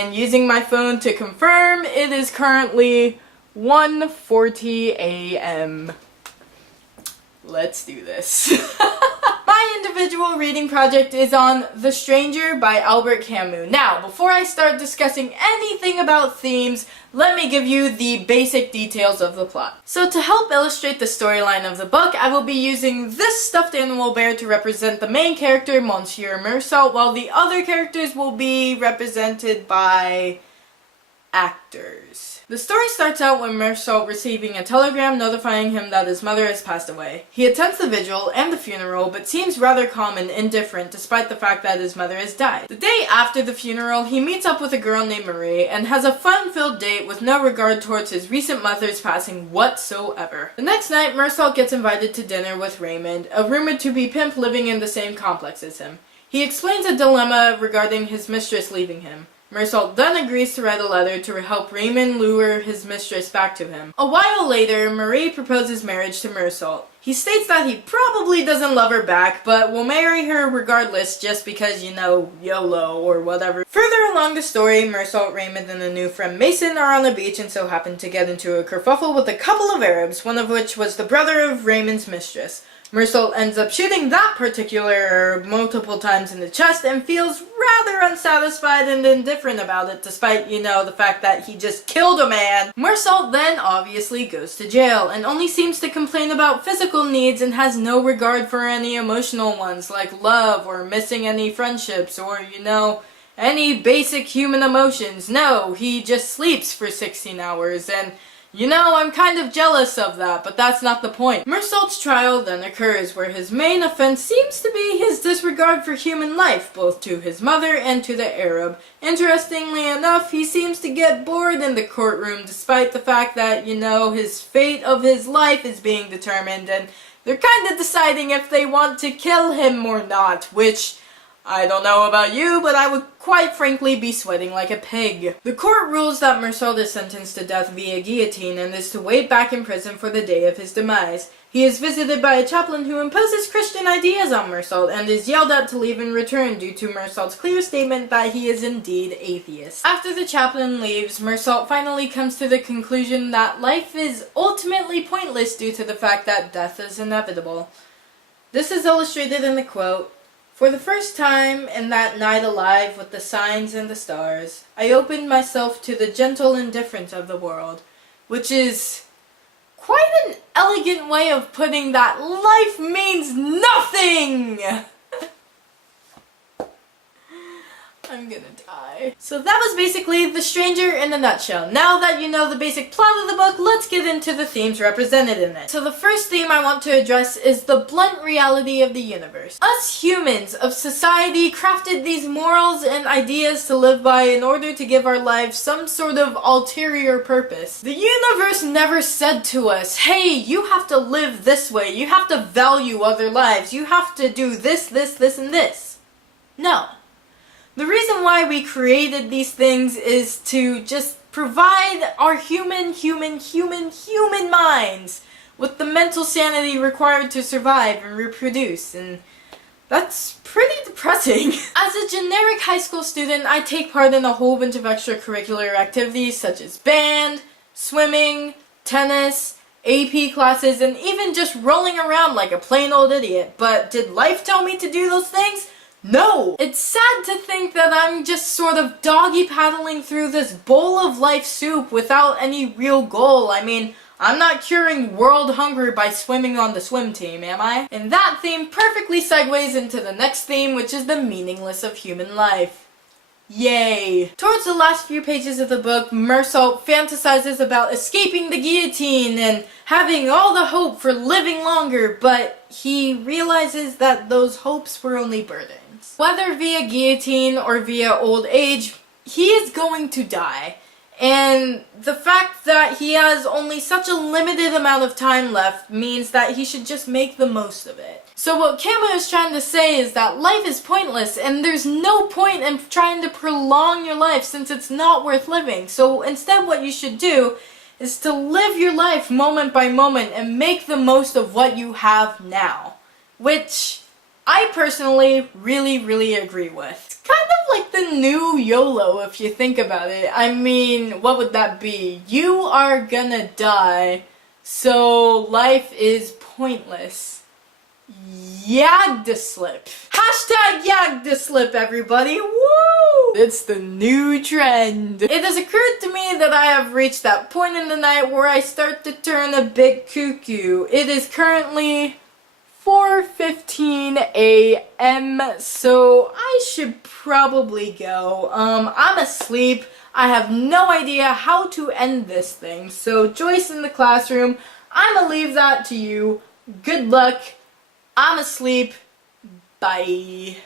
and using my phone to confirm, it is currently 1:40 a.m. Let's do this. My individual reading project is on The Stranger by Albert Camus. Now, before I start discussing anything about themes, let me give you the basic details of the plot. So to help illustrate the storyline of the book, I will be using this stuffed animal bear to represent the main character, Monsieur Meursault, while the other characters will be represented by actors. The story starts out with Meursault receiving a telegram notifying him that his mother has passed away. He attends the vigil and the funeral, but seems rather calm and indifferent despite the fact that his mother has died. The day after the funeral, he meets up with a girl named Marie and has a fun-filled date with no regard towards his recent mother's passing whatsoever. The next night, Meursault gets invited to dinner with Raymond, a rumored to-be pimp living in the same complex as him. He explains a dilemma regarding his mistress leaving him. Meursault then agrees to write a letter to help Raymond lure his mistress back to him. A while later, Marie proposes marriage to Meursault. He states that he probably doesn't love her back, but will marry her regardless just because, you know, YOLO or whatever. Further along the story, Meursault, Raymond, and a new friend Mason are on the beach and so happen to get into a kerfuffle with a couple of Arabs, one of which was the brother of Raymond's mistress. Meursault ends up shooting that particular Arab multiple times in the chest and feels rather unsatisfied and indifferent about it, despite, you know, the fact that he just killed a man. Meursault then obviously goes to jail and only seems to complain about physical needs and has no regard for any emotional ones like love or missing any friendships or, you know, any basic human emotions. No, he just sleeps for 16 hours and you know, I'm kind of jealous of that, but that's not the point. Meursault's trial then occurs, where his main offense seems to be his disregard for human life, both to his mother and to the Arab. Interestingly enough, he seems to get bored in the courtroom, despite the fact that, you know, his fate of his life is being determined, and they're kind of deciding if they want to kill him or not, which I don't know about you, but I would quite frankly be sweating like a pig. The court rules that Meursault is sentenced to death via guillotine and is to wait back in prison for the day of his demise. He is visited by a chaplain who imposes Christian ideas on Meursault and is yelled at to leave in return due to Meursault's clear statement that he is indeed atheist. After the chaplain leaves, Meursault finally comes to the conclusion that life is ultimately pointless due to the fact that death is inevitable. This is illustrated in the quote, "For the first time in that night alive with the signs and the stars, I opened myself to the gentle indifference of the world," which is quite an elegant way of putting that life means nothing! I'm gonna die. So that was basically The Stranger in a nutshell. Now that you know the basic plot of the book, let's get into the themes represented in it. So the first theme I want to address is the blunt reality of the universe. Us humans of society crafted these morals and ideas to live by in order to give our lives some sort of ulterior purpose. The universe never said to us, hey, you have to live this way, you have to value other lives, you have to do this, this, this, and this. No. The reason why we created these things is to just provide our human minds with the mental sanity required to survive and reproduce, and that's pretty depressing. As a generic high school student, I take part in a whole bunch of extracurricular activities such as band, swimming, tennis, AP classes, and even just rolling around like a plain old idiot. But did life tell me to do those things? No! It's sad to think that I'm just sort of doggy paddling through this bowl of life soup without any real goal. I mean, I'm not curing world hunger by swimming on the swim team, am I? And that theme perfectly segues into the next theme, which is the meaningless of human life. Yay! Towards the last few pages of the book, Meursault fantasizes about escaping the guillotine and having all the hope for living longer, but he realizes that those hopes were only burdens. Whether via guillotine or via old age, he is going to die. And the fact that he has only such a limited amount of time left means that he should just make the most of it. So what Camus is trying to say is that life is pointless and there's no point in trying to prolong your life since it's not worth living. So instead what you should do is to live your life moment by moment and make the most of what you have now. Which I personally really agree with. It's kind of like the new YOLO if you think about it. I mean, what would that be? You are gonna die, so life is pointless. Yagdaslip. Hashtag Yagdaslip, everybody. Woo! It's the new trend. It has occurred to me that I have reached that point in the night where I start to turn a bit cuckoo. It is currently 4:15 a.m. so I should probably go. I'm asleep. I have no idea how to end this thing. So Joyce in the classroom, I'ma leave that to you. Good luck. I'm asleep. Bye.